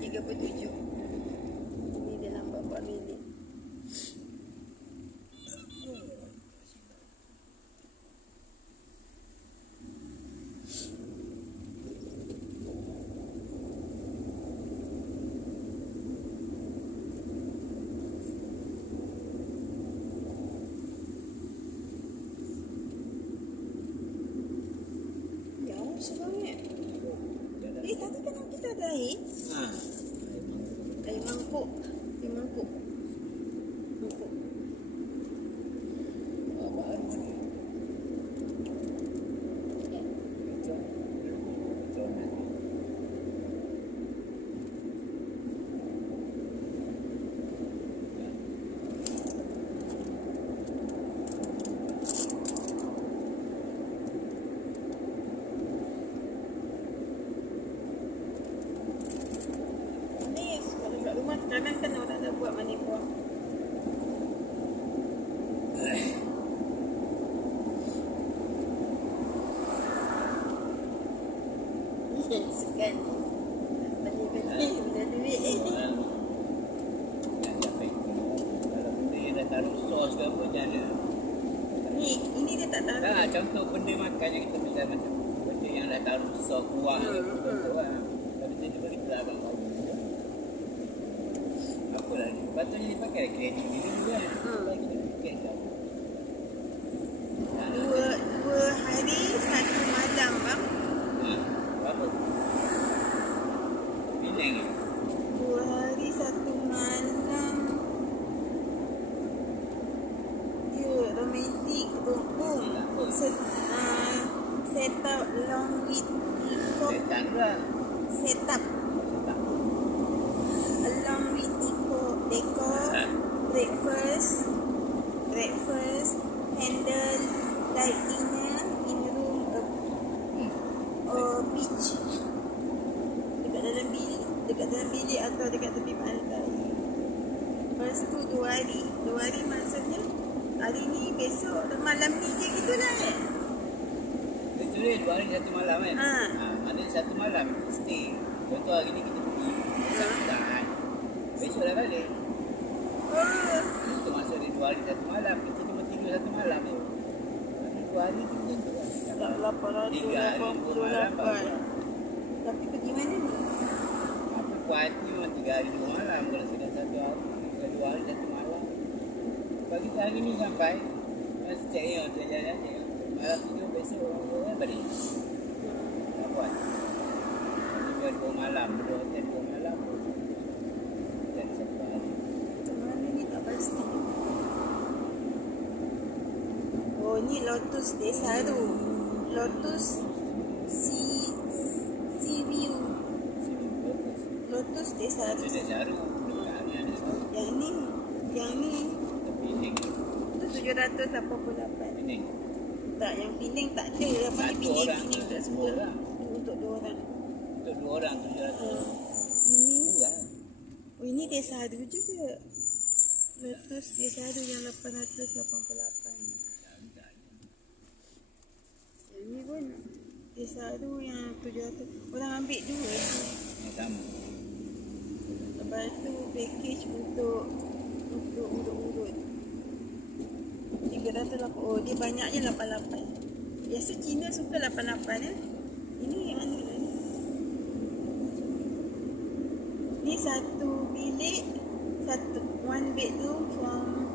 37. Ini dalam beberapa minit. Sebanyak. Tadi kan kita ada air. Air mangkuk. Air mangkuk. Mangkuk. Sekarang kan orang dah buat mani buah. Sekan beli-beli bila duit. Kalau benda yang dah taruh sos ke apa macam mana? Ini dia tak taruh. Tak, contoh benda makan yang kita misal macam benda yang dah taruh sos kuah ke contoh lah. Tapi dia bagi tak abang tahu. Apalah ni? Patutnya dipakai kredit dulu kan. Bagi dia tiket ke apa. Dua hari, 1 malam bang. Berapa? Penang ke? 2 hari, 1 malam. Dia romantik. Set up long with setup along with decor, breakfast, candle, light dinner in room or beach, dekat dalam bilik atau dekat tepi pantai. Lepas tu 2 hari maksudnya hari ni, besok, malam ni je gitulah Betul dia 2 hari 1 malam kan? Maknanya 1 malam stay. Contoh hari ni kita pergi Kelantan, besok dah balik. Itu maksud dia 2 hari 1 malam. Kita cuma tidur 1 malam je. Tapi 2 hari tu macam tu lah. 888. Tapi pergi mana ni? Apa puas hati memang 3 hari 2 malam. Kalau sudah 1 hari, 2 hari 1 malam. Bagi hari ni sampai masa cek yang jalan-jalan je. Malam tidur, besok orang balik. Tak puas. 2 malam, 2 hotel 2 malam. Dan 1 hari. Macam mana ni tak pasti. Oh, ni Lotus Desaru. Lotus Sea View. Lotus Desaru. Desaru. Yang ni Penang. tu 788. Penang. Tak, yang Penang tak ada. Apa ni Penang tak semua. Untuk 2 orang. Untuk 2 orang 700. Ini Murah. Oh, ini Desaru juga. Lotus Desaru yang 888. Yang ni pun Desaru yang 700. Orang ambil 2 tu. Yang sama. Lepas tu package untuk urut. 308. Oh, dia banyaknya 88. Biasa Cina suka 88 Ini yang mana ni? Ni satu bilik, one bedroom from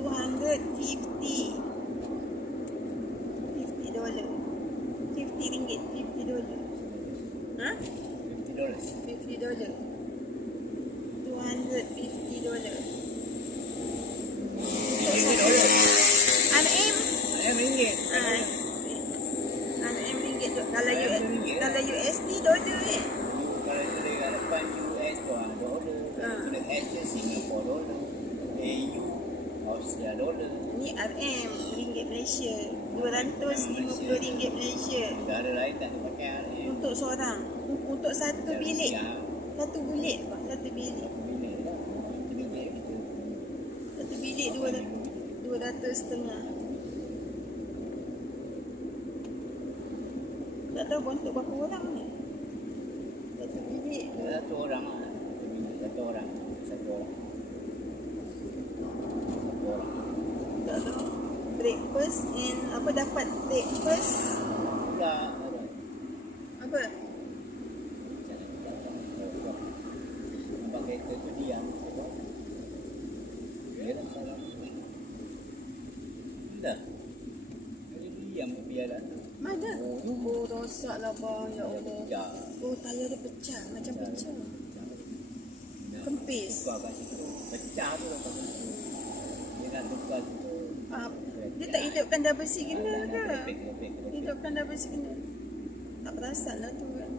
$250. $50. $50. Ha? $50. $250. RM1. RM1. Kalau USD dolar Kalau itu dekat depan US dolar. Itu dekat Singapore dolar. AU Australia dolar. Ni RM, ringgit Malaysia. RM250 Malaysia. Negara lain tak ada pakai RM. Untuk seorang. Untuk satu bilik. Satu bilik, Pak. Satu bilik. Satu bilik 200.5. Tak tahu untuk berapa orang ni. Satu bilik. Satu orang lah. Berapa orang? Satu orang. Berapa orang? Tak tahu. Breakfast and apa dapat breakfast? Pula ada. Apa? Nampak kereta tu diam. Dia dah salah. Dah. Dia diam biarlah. Mana? Oh, rosak lah bang. Ya Allah. Ya. Oh, tayar dia pecah. Macam pecah. Kempis. Tukar kat situ. Pecah tu lah. Dia nak tukar situ. Dia tak hidupkan double signal ke? Lepek. Hidupkan double signal. Tak perasan lah tu kan.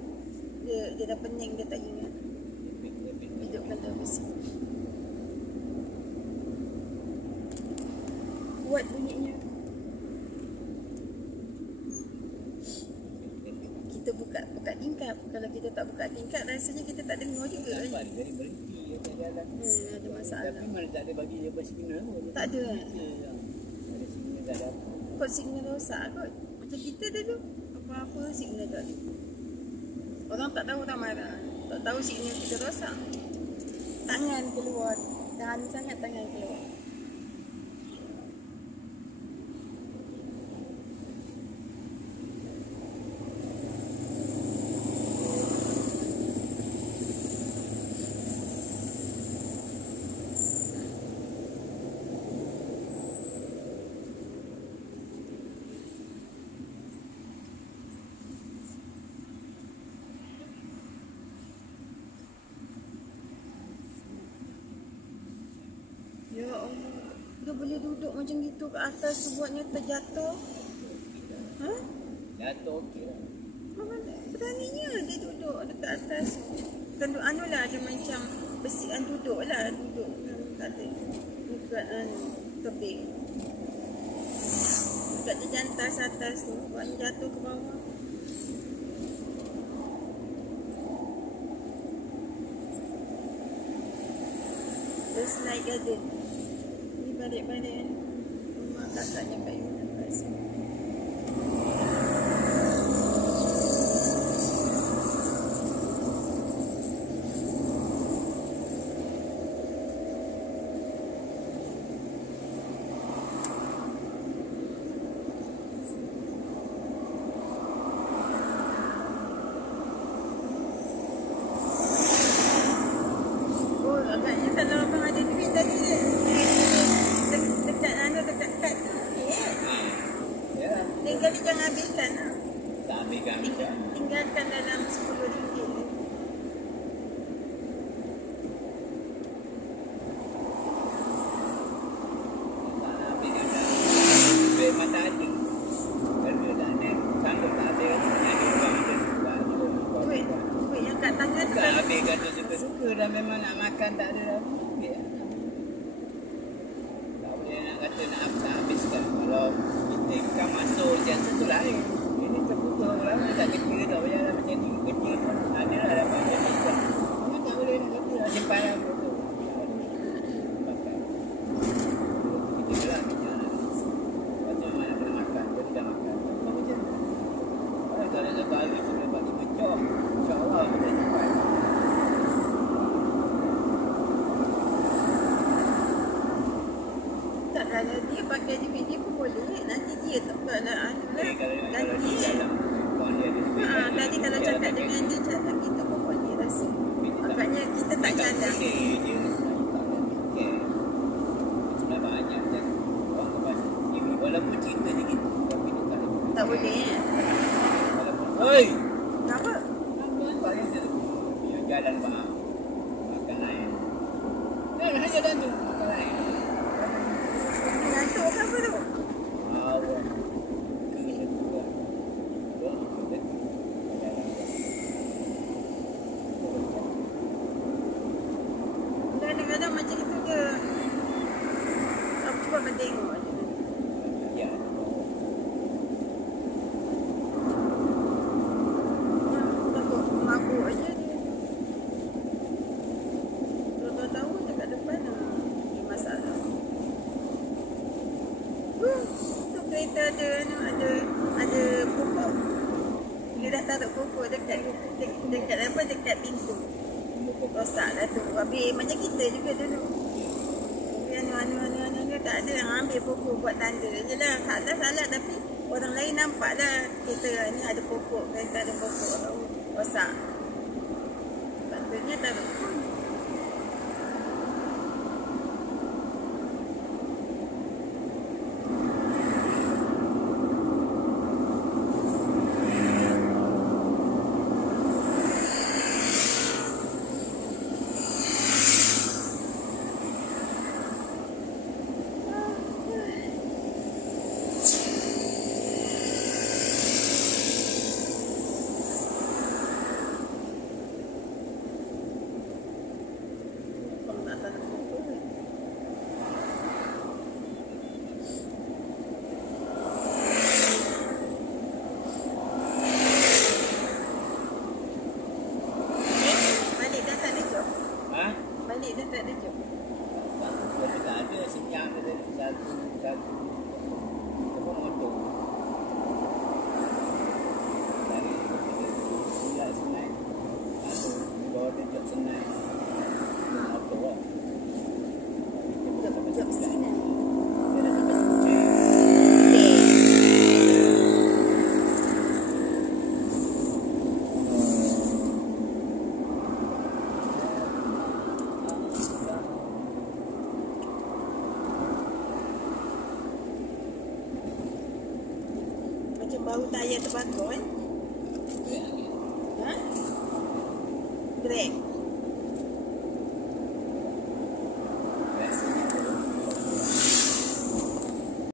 Dia dah pening, dia tak ingat. Hidupkan double signal. Buat bunyinya. Kita buka tingkap. Kalau kita tak buka tingkap, rasanya kita tak dengar juga. Nampak dia jadi berhenti. Dia jalan. Ada masalah. Tapi mana tak ada bagi dia bersignal pun. Tak ada. Ada signal tak ada. Kot signal rosak kot. Macam kita dulu. Apa-apa signal tak ada. Orang tak tahu tak marah. Tak tahu signal kita rosak. Tangan keluar. Tahan sangat tangan keluar. Ya Allah. Dia boleh duduk macam gitu ke atas tu buatnya terjatuh. Ha? Jatuh okey lah. Beraninya dia duduk dekat atas. Kan anu lah dia macam besian duduk lah. Duduk kata dekat tebing. Dekat jantas atas tu. Buatnya jatuh ke bawah. The Slide Garden. Ni balik-balik rumah kakaknya kat Universiti. Agaknya kalau abang ada duit tadi dekat kad tu sikit. Ya. Tinggal dia jangan habiskan lah. Tak habiskan. Tinggalkan dalam RM10. Tak nak habiskan dah. Duit mata ada. Kerja tak ada. Sanggup tak ada. Jadi orang ada buat. Duit yang kat tangan tu Tak habiskan tu suka-suka dah memang nak makan tak ada dah. Tak boleh nak kata nak tak habiskan. Kalau kita ikan masuk macam tu lain. Ini terputus lah. Tak kerja tak payah lah macam ni. Kerja pun ada lah dapat habiskan. Memang tak boleh nak kata lah. Simpan lah. Kita lah kerja lah. Lepas tu memang nak kena makan. Kita dah makan. Macam tu. Kalau ada sekali tu dapat dipecah. InsyaAllah kita simpan. kalau dia pakai duit dia pun boleh. Nanti dia tak nak anu lah. Ganti. Tadi kalau cakap dengan dia cakap kita pun boleh rasa. Maknanya kita tak cadang. Walaupun cerita je gitu. Tak boleh. Oi. Kenapa? Nampak yang dia jalan faham. Makan lain. Hanya jalan tu. Makan lain. Ngantuk ke apa tu? Awak. Kadang-kadang macam itu je. Aku cuba tengok je. Ya. Takut mabuk aja dia. Kalau tahu dekat depan ada masalah. Tu kereta ada pokok. Dia dah taruh pokok dekat apa dekat pintu. rosak dah tu. Habis macam kita juga dulu. Anu tak ada yang ambil pokok buat tanda je lah. Salah tapi orang lain nampak lah kita ni ada pokok, kita ada pokok tahu rosak. Patutnya tak ada. Balik dah tak ada job. Dia tak ada sejam dia satu apa motor. Dari Sungai Senai. Bawa dia job Senai. Motor lah. Job sini. Dia dah sampai Sungai. Macam bau tayar terbakar kan? Brek angin. Ha? Brek.